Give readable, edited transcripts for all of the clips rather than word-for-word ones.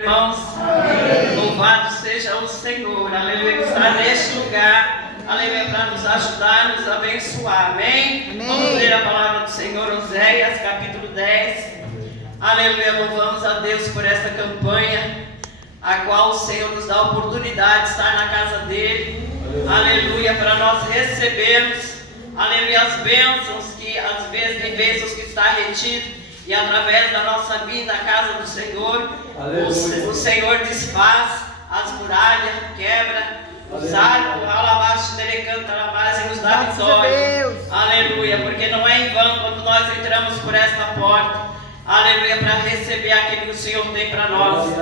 Irmãos, louvado seja o Senhor, aleluia, que está neste lugar, aleluia, para nos ajudar, nos abençoar, amém? Vamos ler a palavra do Senhor, Oséias, capítulo 10, aleluia, louvamos a Deus por esta campanha, a qual o Senhor nos dá a oportunidade de estar na casa dele, aleluia, para nós recebermos, aleluia, as bênçãos que às vezes tem bênçãos que está retido. E através da nossa vida à casa do Senhor, o Senhor desfaz as muralhas, quebra os arcos, alabaste, dele canta, alabaste, e nos dá vitória. Aleluia, porque não é em vão quando nós entramos por esta porta, aleluia, para receber aquilo que o Senhor tem para nós.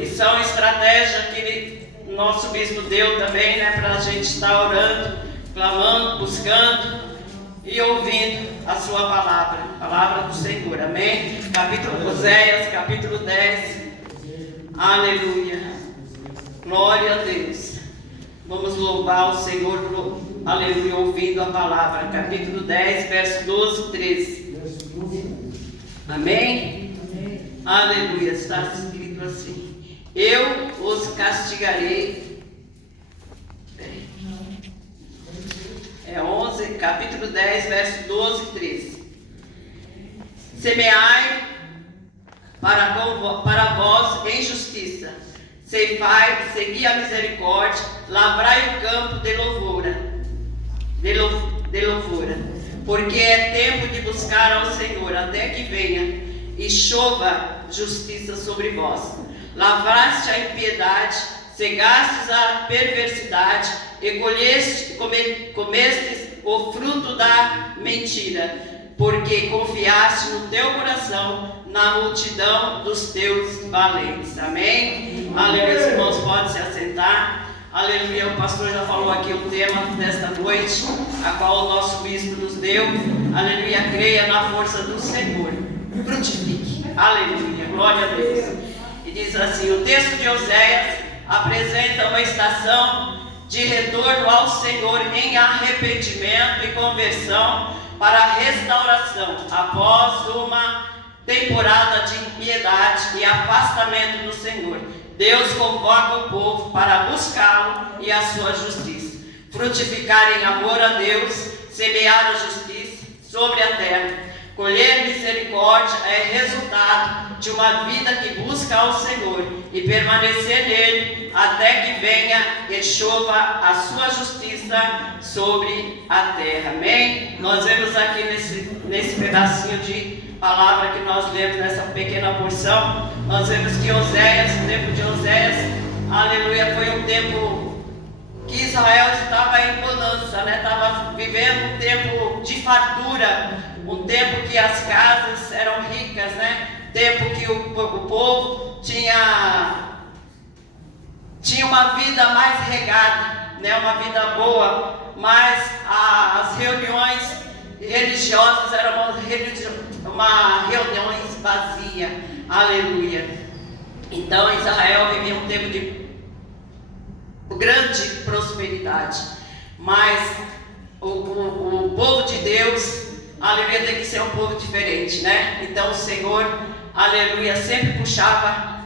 E são estratégias que o nosso bispo deu também, né, para a gente estar orando, clamando, buscando e ouvindo a sua palavra do Senhor, amém? Capítulo Oséias, capítulo 10, aleluia, glória a Deus, vamos louvar o Senhor, aleluia, ouvindo a palavra, capítulo 10, verso 12 e 13, amém? Aleluia, está escrito assim: eu os castigarei. É 11, capítulo 10, verso 12 e 13. Semeai para vós em justiça, ceifai, segui a misericórdia, lavrai o campo de louvura, porque é tempo de buscar ao Senhor, até que venha e chova justiça sobre vós. Lavraste a impiedade, cegastes a perversidade, e comestes o fruto da mentira, porque confiaste no teu coração na multidão dos teus valentes. Amém? Aleluia, os irmãos podem se assentar. Aleluia, o pastor já falou aqui o tema desta noite, a qual o nosso bispo nos deu. Aleluia, creia na força do Senhor, frutifique. Aleluia, glória a Deus. E diz assim, o texto de Oséias apresenta uma estação de retorno ao Senhor em arrependimento e conversão para restauração, após uma temporada de impiedade e afastamento do Senhor. Deus convoca o povo para buscá-lo e a sua justiça, frutificar em amor a Deus, semear a justiça sobre a terra. Colher misericórdia é resultado de uma vida que busca ao Senhor e permanecer nele até que venha e chova a sua justiça sobre a terra. Amém? Nós vemos aqui nesse pedacinho de palavra que nós lemos, nessa pequena porção, nós vemos que Oséias, o tempo de Oséias, aleluia, foi um tempo que Israel estava em bonança, né? Estava vivendo um tempo de fartura, um tempo que as casas eram ricas, né? Tempo que o povo tinha uma vida mais regada, né? Uma vida boa, mas as reuniões religiosas eram uma reuniões vazias, aleluia. Então Israel vivia um tempo de grande prosperidade, mas o povo de Deus, aleluia, tem que ser um povo diferente, né? Então o Senhor, aleluia, sempre puxava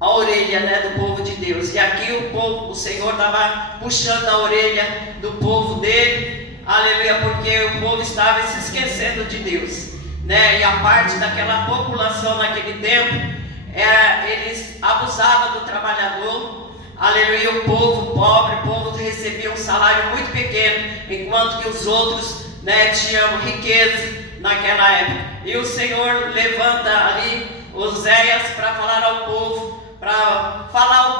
a orelha, né, do povo de Deus. E aqui o Senhor estava puxando a orelha do povo dele, aleluia, porque o povo estava se esquecendo de Deus, né? E a parte daquela população naquele tempo, eles abusavam do trabalhador, aleluia, o povo pobre, o povo recebia um salário muito pequeno, enquanto que os outros, né, tinham riqueza naquela época. E o Senhor levanta ali Oséias para falar ao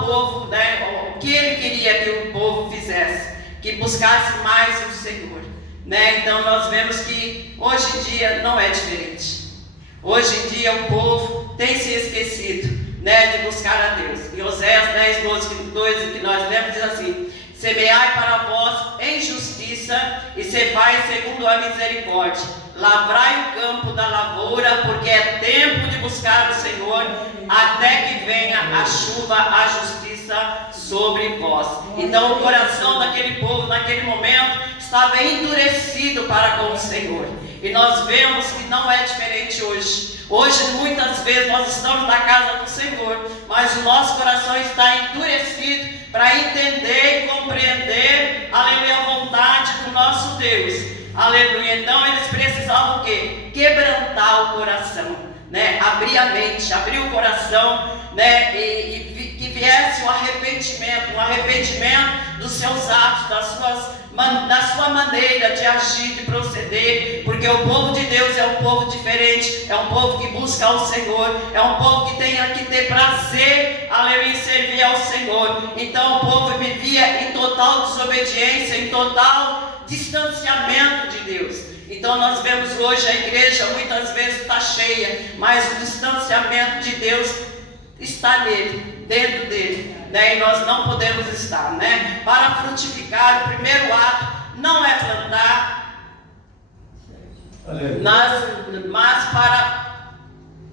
povo, né, o que ele queria que o povo fizesse, que buscasse mais o Senhor, né? Então nós vemos que hoje em dia não é diferente. Hoje em dia o povo tem se esquecido, né, de buscar a Deus. E Oséias 10, 12, que nós lemos, diz assim: semeai para vós em justiça e ceifai segundo a misericórdia, lavrai o campo da lavoura, porque é tempo de buscar o Senhor, até que venha a chuva, a justiça sobre vós. Então o coração daquele povo naquele momento estava endurecido para com o Senhor, e nós vemos que não é diferente hoje. Hoje, muitas vezes, nós estamos na casa do Senhor, mas o nosso coração está endurecido para entender e compreender, aleluia, a vontade do nosso Deus. Aleluia. Então, eles precisavam o quê? Quebrantar o coração, né? Abrir a mente, abrir o coração, né? E que viesse o arrependimento dos seus atos, da sua maneira de agir, de proceder, porque o povo de Deus é um povo diferente, é um povo que busca ao Senhor, é um povo que tem que ter prazer, aleluia, em servir ao Senhor. Então o povo vivia em total desobediência, em total distanciamento de Deus. Então nós vemos hoje a igreja muitas vezes está cheia, mas o distanciamento de Deus está nele, dentro dele, né? E nós não podemos estar, né? Para frutificar, o primeiro ato não é plantar,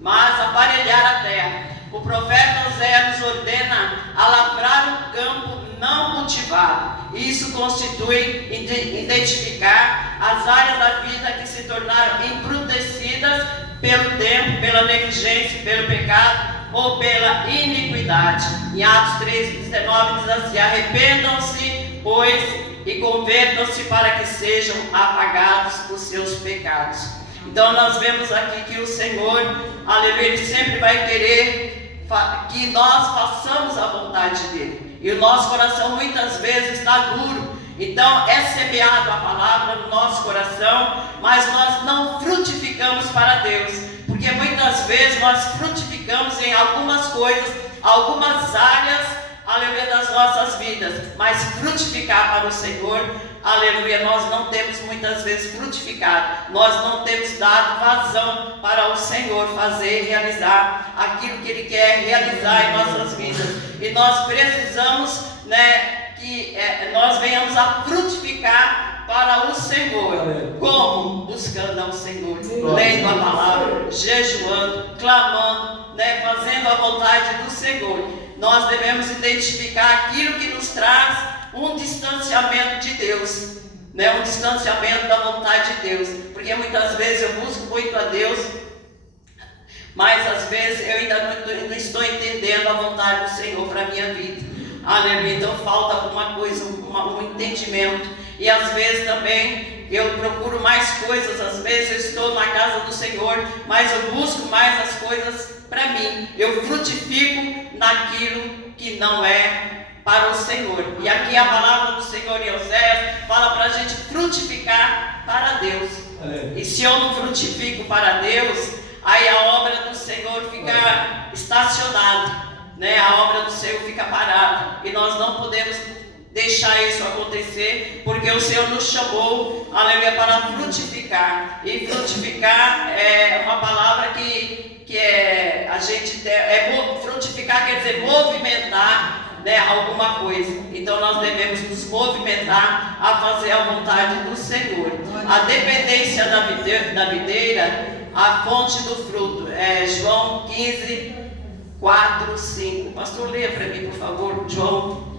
mas aparelhar a terra. O profeta Oséias nos ordena a lavrar um campo não cultivado. Isso constitui identificar as áreas da vida que se tornaram embrutecidas pelo tempo, pela negligência, pelo pecado ou pela iniquidade. Em Atos 3,19 diz assim: arrependam-se, pois, e convertam-se para que sejam apagados os seus pecados. Então nós vemos aqui que o Senhor, aleluia, Ele sempre vai querer que nós façamos a vontade dEle. E o nosso coração muitas vezes está duro. Então é semeado a palavra no nosso coração, mas nós não frutificamos para Deus, porque muitas vezes nós frutificamos em algumas coisas, algumas áreas, aleluia, das nossas vidas, mas frutificar para o Senhor, aleluia, nós não temos muitas vezes frutificado, nós não temos dado vazão para o Senhor fazer e realizar aquilo que Ele quer realizar em nossas vidas. E nós precisamos, né, que nós venhamos a frutificar para o Senhor. Como? Buscando ao Senhor, lendo a palavra, jejuando, clamando, né, fazendo a vontade do Senhor. Nós devemos identificar aquilo que nos traz um distanciamento de Deus, né, um distanciamento da vontade de Deus, porque muitas vezes eu busco muito a Deus, mas às vezes eu ainda não estou entendendo a vontade do Senhor para a minha vida. Aleluia. Então falta alguma coisa, um entendimento. E às vezes também eu procuro mais coisas. Às vezes eu estou na casa do Senhor, mas eu busco mais as coisas para mim. Eu frutifico naquilo que não é para o Senhor. E aqui a palavra do Senhor em Oséias fala para a gente frutificar para Deus. E se eu não frutifico para Deus, aí a obra do Senhor fica estacionada, né? A obra do Senhor fica parada, e nós não podemos deixar isso acontecer, porque o Senhor nos chamou, aleluia, para frutificar. E frutificar é uma palavra que frutificar quer dizer movimentar, né, alguma coisa. Então nós devemos nos movimentar a fazer a vontade do Senhor. A dependência da videira, a fonte do fruto, João 15, 4, 5. Pastor, leia para mim, por favor, João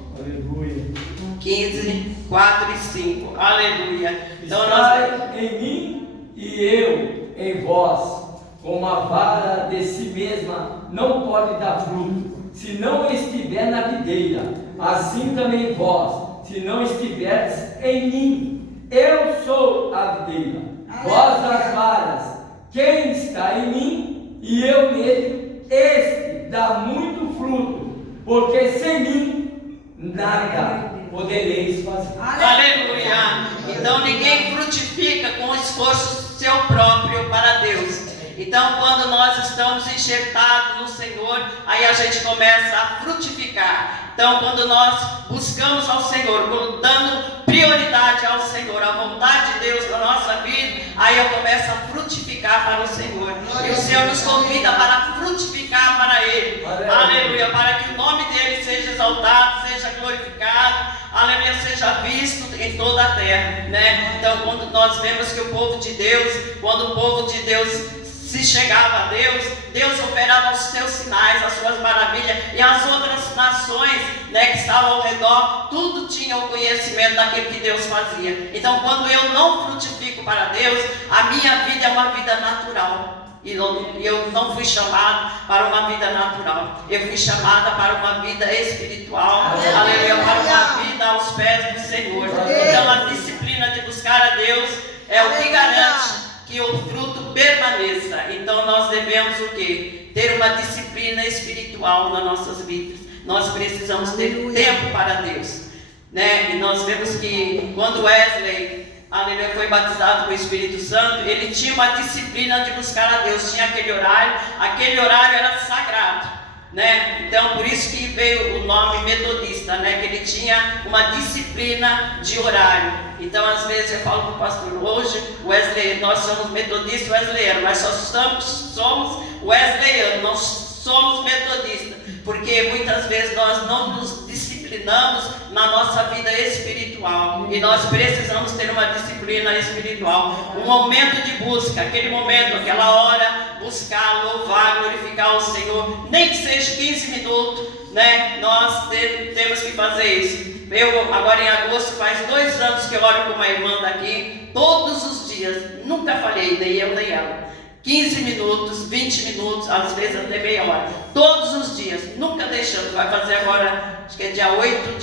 15, 4 e 5. Aleluia. Então Estai em mim e eu em vós, como a vara de si mesma não pode dar fruto, se não estiver na videira, assim também vós, se não estiverdes em mim. Eu sou a videira, vós as varas. Quem está em mim e eu nele, este dá muito fruto, porque sem mim nada podereis fazer. Aleluia. Então ninguém frutifica com esforço seu próprio para Deus. Então quando nós estamos enxertados no Senhor, aí a gente começa a frutificar. Então quando nós buscamos ao Senhor, dando prioridade ao Senhor, a vontade de Deus na nossa vida, aí eu começo a frutificar para o Senhor. E o Senhor nos convida para frutificar para Ele. Aleluia. Para que o nome dEle seja exaltado, seja glorificado, aleluia, seja visto em toda a terra, né? Então quando nós vemos que o povo de Deus, quando o povo de Deus se chegava a Deus, Deus operava os seus sinais, as suas maravilhas, e as outras nações, né, que estavam ao redor, tudo tinha o conhecimento daquilo que Deus fazia. Então quando eu não frutifico para Deus, a minha vida é uma vida natural. E eu não fui chamada para uma vida natural. Eu fui chamada para uma vida espiritual. Aleluia, para uma vida aos pés do Senhor. Então a disciplina de buscar a Deus é o que garante que o fruto permaneça. Então nós devemos o quê? Ter uma disciplina espiritual nas nossas vidas. Nós precisamos ter tempo para Deus, né? E nós vemos que quando Wesley, aleluia, foi batizado com o Espírito Santo, ele tinha uma disciplina de buscar a Deus. Tinha aquele horário era sagrado, né? Então por isso que veio o nome metodista, né? Que ele tinha uma disciplina de horário. Então às vezes eu falo para o pastor, hoje Wesley, nós somos metodistas wesleyanos, mas só somos wesleyanos, não somos metodistas, porque muitas vezes nós não nos disciplinamos na nossa vida espiritual, e nós precisamos ter uma disciplina espiritual, um momento de busca, aquele momento, aquela hora, buscar, louvar, glorificar o Senhor, nem que seja 15 minutos, né? Nós temos que fazer isso. Eu agora em agosto faz 2 anos que eu oro com uma irmã daqui, todos os dias, nunca falhei, nem eu nem ela. 15 minutos, 20 minutos, às vezes até meia hora, todos os dias, nunca deixando. Vai fazer agora, acho que é dia 8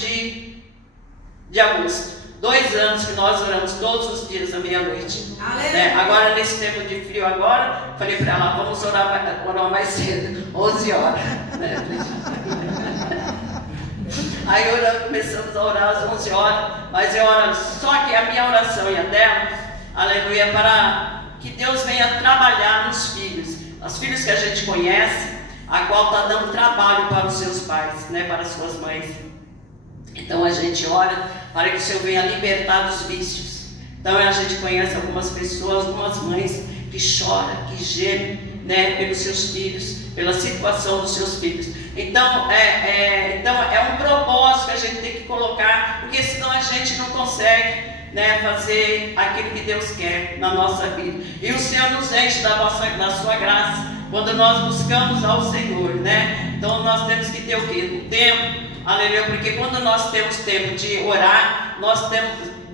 de agosto, 2 anos que nós oramos todos os dias à meia-noite, né? Agora nesse tempo de frio agora, falei para ela, vamos orar mais cedo, 11 horas, né? Aí começamos a orar às 11 horas, mas eu oro, só que a minha oração e a dela, aleluia, para que Deus venha trabalhar nos filhos, os filhos que a gente conhece, a qual está dando trabalho para os seus pais, né, para as suas mães. Então a gente ora para que o Senhor venha libertar dos vícios. Então a gente conhece algumas pessoas, algumas mães que choram, que gemem, né, pelos seus filhos, pela situação dos seus filhos. Então é um propósito que a gente tem que colocar, porque senão a gente não consegue, né, fazer aquilo que Deus quer na nossa vida. E o Senhor nos enche da sua graça quando nós buscamos ao Senhor, né? Então nós temos que ter o quê? O tempo, aleluia, porque quando nós temos tempo de orar,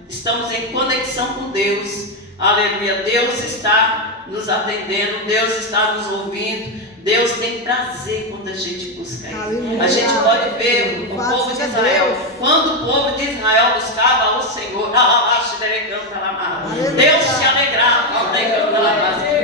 estamos em conexão com Deus, aleluia. Deus está nos atendendo, Deus está nos ouvindo. Deus tem prazer quando a gente busca Ele. A gente pode ver o povo de Israel. Quando o povo de Israel buscava o Senhor, Deus se alegrava,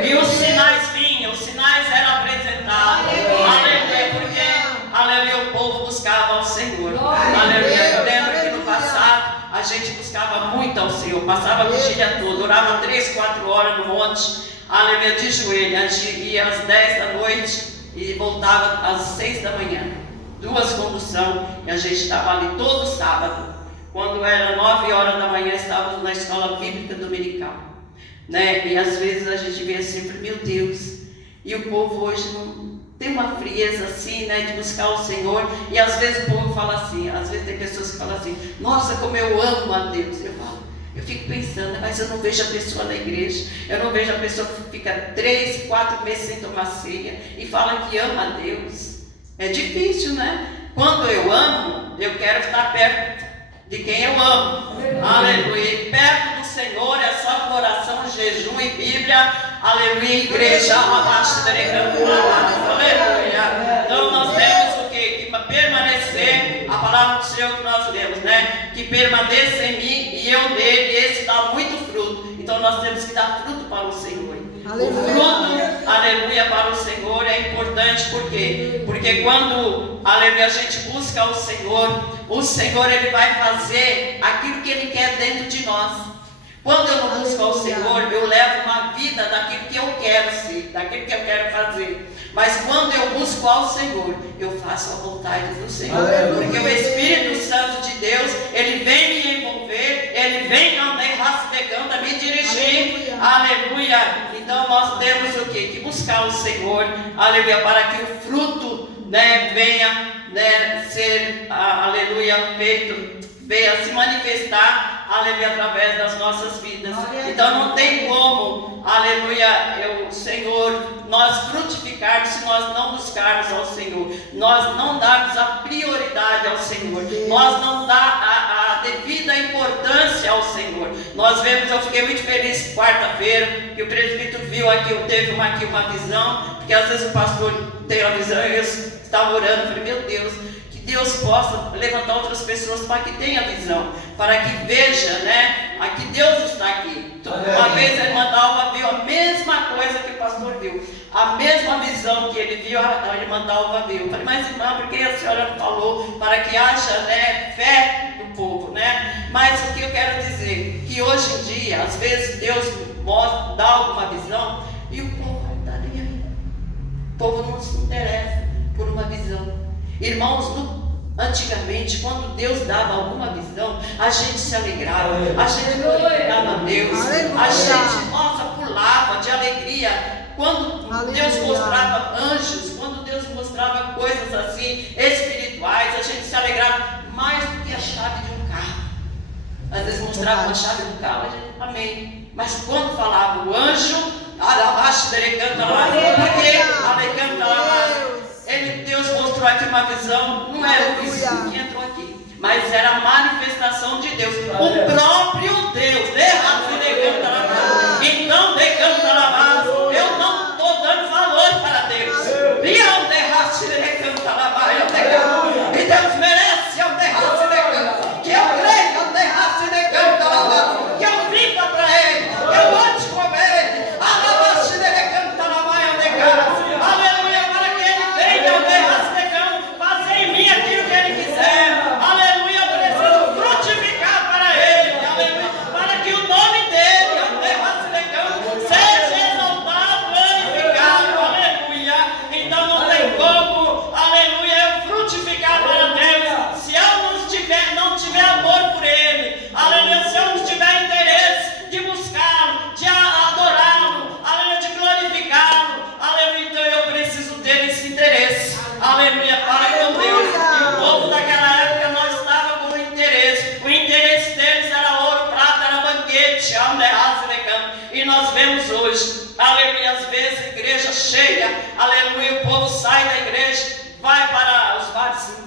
e os sinais vinham, os sinais eram apresentados. Aleluia, porque aleluia, o povo buscava ao Senhor. Aleluia, eu lembro que no passado a gente buscava muito ao Senhor, passava a vigília toda, orava 3, 4 horas no monte. Aleluia, de joelho, ia às 10 da noite e voltava às 6 da manhã. 2 conduções, e a gente estava ali todo sábado. Quando era 9 horas da manhã, estávamos na escola bíblica dominical, né? E às vezes a gente vê assim, meu Deus, e o povo hoje não tem uma frieza assim, né, de buscar o Senhor. E às vezes o povo fala assim, às vezes tem pessoas que falam assim, nossa, como eu amo a Deus. Eu fico pensando, mas eu não vejo a pessoa na igreja, eu não vejo a pessoa que fica 3, 4 meses sem tomar ceia e fala que ama a Deus. É difícil, né? Quando eu amo, eu quero estar perto de quem eu amo. Aleluia. E perto do Senhor é só coração, jejum e Bíblia. Aleluia. Igreja. Aleluia. Então nós temos o quê? Que permanecer, a palavra do Senhor que nós lemos, né? Que permaneça em mim e eu nele, e esse dá muito fruto. Então nós temos que dar fruto para o Senhor. Aleluia. O fruto, aleluia, para o Senhor é importante, por quê? Porque quando, aleluia, a gente busca o Senhor ele vai fazer aquilo que Ele quer dentro de nós. Quando eu não busco ao Senhor, eu levo uma vida daquilo que eu quero ser, daquilo que eu quero fazer. Mas quando eu busco ao Senhor, eu faço a vontade do Senhor. Aleluia. Porque o Espírito Santo de Deus, Ele vem me envolver, Ele vem me dirigir. Aleluia. Então nós temos o quê? Que buscar o Senhor, aleluia, para que o fruto, né, venha, né, ser, aleluia, venha se manifestar, aleluia, através das nossas vidas. Então não tem como, aleluia, o Senhor, nós frutificarmos se nós não buscarmos ao Senhor, nós não darmos a prioridade ao Senhor, nós não devida importância ao Senhor. Nós vemos, eu fiquei muito feliz quarta-feira, que o presbítero viu aqui, teve aqui uma visão, porque às vezes o pastor tem uma visão, e eu estava orando, falei, meu Deus, que Deus possa levantar outras pessoas para que tenha visão, para que veja, né, aqui Deus está aqui. Uma vez a irmã Dalva viu a mesma coisa que o pastor viu, a mesma visão que ele viu, a irmã Dalva viu. Eu falei, mas irmã, por que a senhora não falou para que haja, né, fé no povo, né? Mas o que eu quero dizer, que hoje em dia, às vezes Deus mostra, dá alguma visão e o povo vai estar nem aí. O povo não se interessa por uma visão. Irmãos, antigamente, quando Deus dava alguma visão, a gente se alegrava, a gente glorificava a Deus, a gente, nossa, pulava de alegria. Quando Deus mostrava anjos, quando Deus mostrava coisas assim, espirituais, a gente se alegrava mais do que a chave de um carro. Às vezes mostrava uma chave de um carro, a gente, amém. Mas quando falava o anjo, Deus mostrou aqui uma visão, não era o vizinho que entrou aqui, mas era a manifestação de Deus, o próprio Deus. Então, eu não estou dando valor para Deus. E Deus merece que eu creia, que eu viva para Ele, que eu ande com Ele. Aleluia, para que Ele venha fazer em mim aquilo que Ele quiser. Aleluia, eu preciso frutificar para Ele. Aleluia, para que o nome dEle seja exaltado, glorificado. Aleluia, então não tem como, aleluia, eu frutificar para Deus se eu não tiver amor por Ele. Aleluia, se eu não tiver interesse de buscá-lo, de adorá-lo, aleluia, de glorificá-lo. Aleluia, então eu preciso ter esse interesse. Aleluia, para com Deus. E o povo daquela época não estava com interesse. O interesse deles era ouro, prata, era banquete. E nós vemos hoje, aleluia, às vezes a igreja cheia, aleluia, o povo sai da igreja, vai para os barzinhos.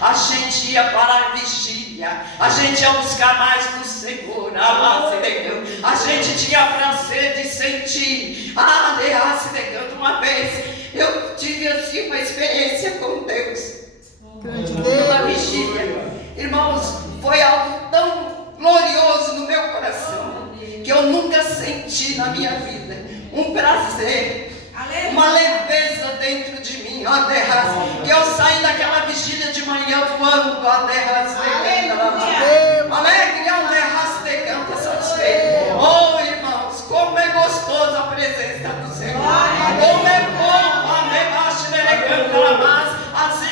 A gente ia para a vigília, a gente ia buscar mais do Senhor. A gente tinha prazer de sentir. Uma vez eu tive assim uma experiência com Deus numa vigília. Irmãos, foi algo tão glorioso no meu coração que eu nunca senti na minha vida. Um prazer, uma leveza dentro de mim, que eu saí daquela vigília de manhã voando, alegre, satisfeito. Oh, irmãos, como é gostoso a presença do Senhor, como é bom,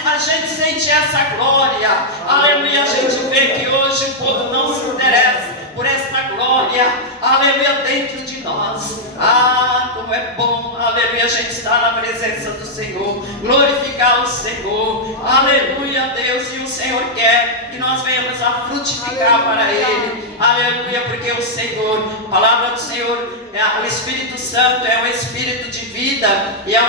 a gente sente essa glória, aleluia. A gente vê que hoje o povo não se interessa por esta glória, aleluia, dentro de nós. Como é bom, aleluia, a gente está na presença do Senhor, glorificar o Senhor, aleluia, Deus. E o Senhor quer que nós venhamos a frutificar para Ele, aleluia, porque o Senhor, a palavra do Senhor, o Espírito Santo é um espírito de vida, e é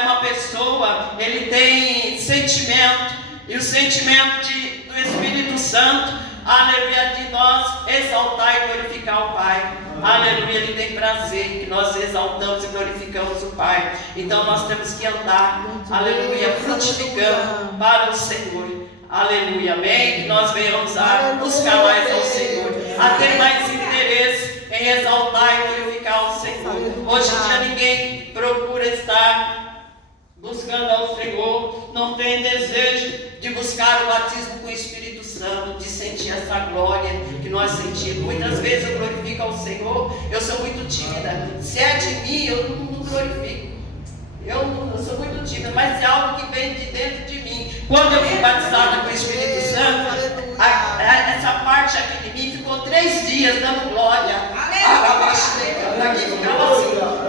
uma pessoa, ele tem sentimento, e o sentimento do Espírito Santo, aleluia, de nós exaltar e glorificar o Pai. Aleluia, Ele tem prazer que nós exaltamos e glorificamos o Pai. Então nós temos que andar, aleluia, frutificando para o Senhor. Aleluia, amém. Que nós venhamos a buscar mais ao Senhor, a ter mais interesse em exaltar e glorificar o Senhor. Hoje em dia ninguém procura estar buscando ao Senhor, não tem desejo de buscar o batismo com o Espírito Santo, de sentir essa glória que nós sentimos. Muitas vezes eu glorifico ao Senhor, eu sou muito tímida. Se é de mim, eu não glorifico. Eu sou muito tímida, mas é algo que vem de dentro de mim. Quando eu fui batizada com o Espírito Santo, essa parte aqui de mim ficou 3 dias dando glória. Aqui ficava assim: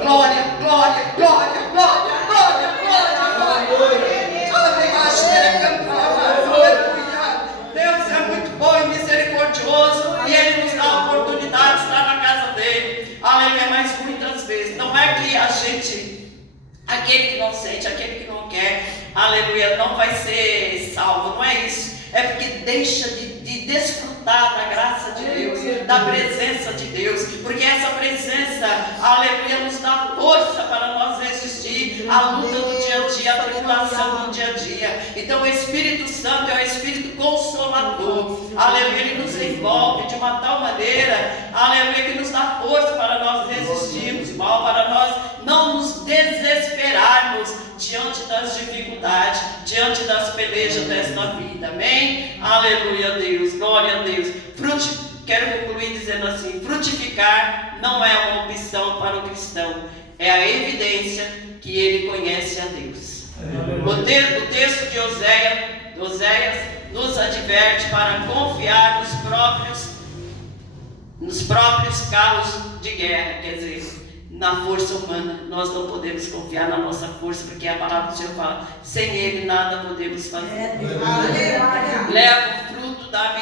glória, glória, glória, glória, glória, glória. Deus é muito bom e misericordioso, e Ele nos dá a oportunidade de estar na casa dele. Aleluia, mas muitas vezes não é que a gente, aquele que não sente, aquele que não quer, aleluia, não vai ser salvo, não é isso. é porque deixa de desfrutar da graça de Deus, da presença de Deus, porque essa presença, aleluia, nos dá força para nós resistir à luta do dia a dia, à tribulação do dia a dia. Então o Espírito Santo é o Espírito Consolador, aleluia, ele nos envolve de uma tal maneira, aleluia, que nos dá força para nós resistirmos mal, para nós não nos desesperarmos diante das dificuldades, diante das pelejas desta vida, amém? Aleluia, Deus, glória a Deus. Quero concluir dizendo assim: frutificar não é uma opção para o cristão, é a evidência que ele conhece a Deus. O texto de Oséias nos adverte para confiar nos próprios carros de guerra, quer dizer, na força humana. Nós não podemos confiar na nossa força, porque a palavra do Senhor fala: sem Ele nada podemos fazer. Leva o fruto da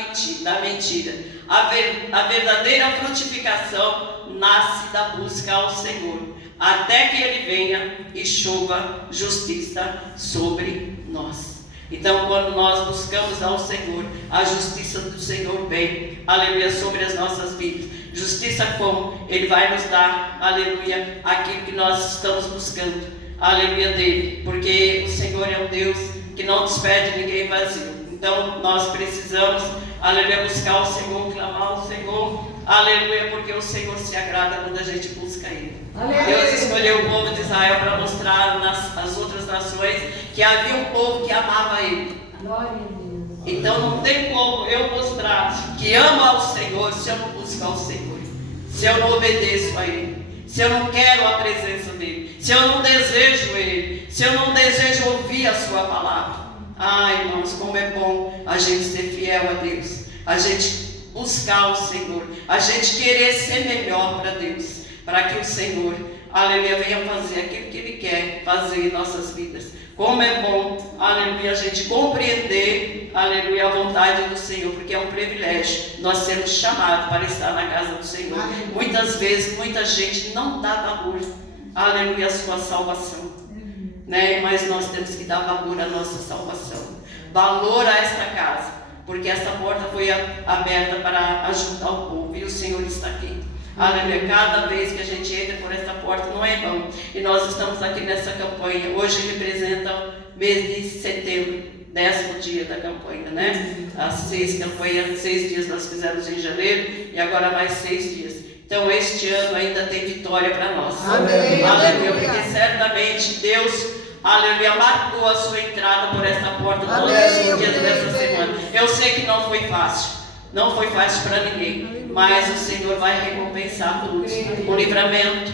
mentira. A verdadeira frutificação nasce da busca ao Senhor, até que Ele venha e chova justiça sobre nós. Então, quando nós buscamos ao Senhor, a justiça do Senhor vem, aleluia, sobre as nossas vidas. Justiça como? Ele vai nos dar, aleluia, aquilo que nós estamos buscando, aleluia, dele, porque o Senhor é um Deus que não despede ninguém vazio. Então nós precisamos, aleluia, buscar o Senhor, clamar ao Senhor, aleluia, porque o Senhor se agrada quando a gente busca Ele. Aleluia. Deus escolheu o povo de Israel para mostrar às outras nações que havia um povo que amava Ele. Glória a Deus. Então não tem como eu mostrar que amo ao Senhor se eu não busco ao Senhor, se eu não obedeço a Ele, se eu não quero a presença dEle, se eu não desejo Ele, se eu não desejo ouvir a Sua palavra. Ai, irmãos, como é bom a gente ser fiel a Deus, a gente buscar o Senhor, a gente querer ser melhor para Deus, para que o Senhor, aleluia, venha fazer aquilo que Ele quer fazer em nossas vidas. Como é bom, aleluia, a gente compreender, aleluia, a vontade do Senhor, porque é um privilégio nós sermos chamados para estar na casa do Senhor. Aleluia. Muitas vezes, muita gente não dá valor, aleluia, a sua salvação, né? Mas nós temos que dar valor à nossa salvação, valor a esta casa, porque esta porta foi aberta para ajudar o povo e o Senhor está aqui. Aleluia, cada vez que a gente entra por esta porta não é vão. E nós estamos aqui nessa campanha. Hoje representa o mês de setembro, 10º dia da campanha, né? As 6 campanhas, 6 dias nós fizemos em janeiro e agora mais 6 dias. Então este ano ainda tem vitória para nós. Amém. Aleluia, porque certamente Deus, aleluia, marcou a sua entrada por esta porta todos os dias dessa semana. Eu sei que não foi fácil. Não foi fácil para ninguém, mas o Senhor vai recompensar todos, com livramento,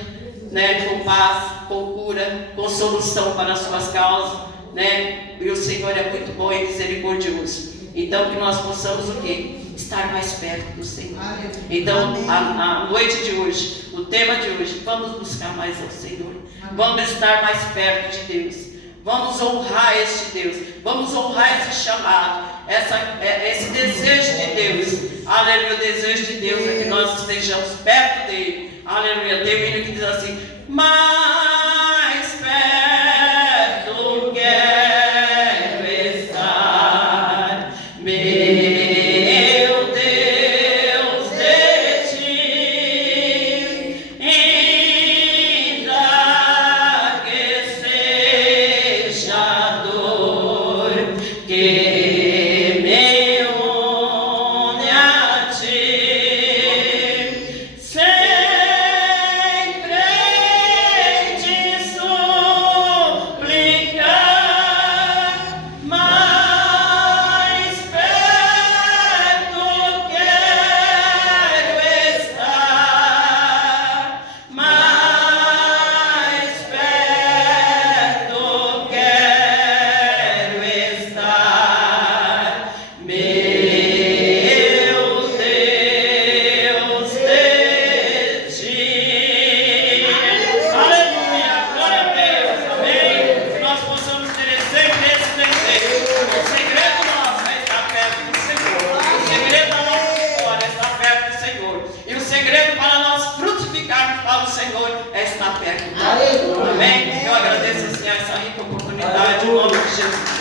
né, com paz, com cura, com solução para as suas causas, né? E o Senhor é muito bom e misericordioso. Então que nós possamos o quê? Estar mais perto do Senhor. Então a noite de hoje, o tema de hoje, vamos buscar mais ao Senhor, vamos estar mais perto de Deus. Vamos honrar este Deus, vamos honrar esse chamado, esse desejo de Deus. Aleluia, o desejo de Deus é que nós estejamos perto dele. Aleluia, tem um hino que diz assim: mais perto quero estar, meu Deus, de ti, ainda que seja a dor que me une a ti, sempre te suplicar, mais perto quero estar, mais perto quero estar, meu Deus, de ti. Aleluia, glória a Deus, amém. Que nós possamos ter sempre esse desejo. O segredo nosso é estar perto do Senhor. O segredo da nossa história é estar perto do Senhor. E o segredo para nós frutificarmos para o Senhor é estar perto do Senhor. Amém? Eu agradeço, Senhor, essa rica oportunidade em nome de Jesus.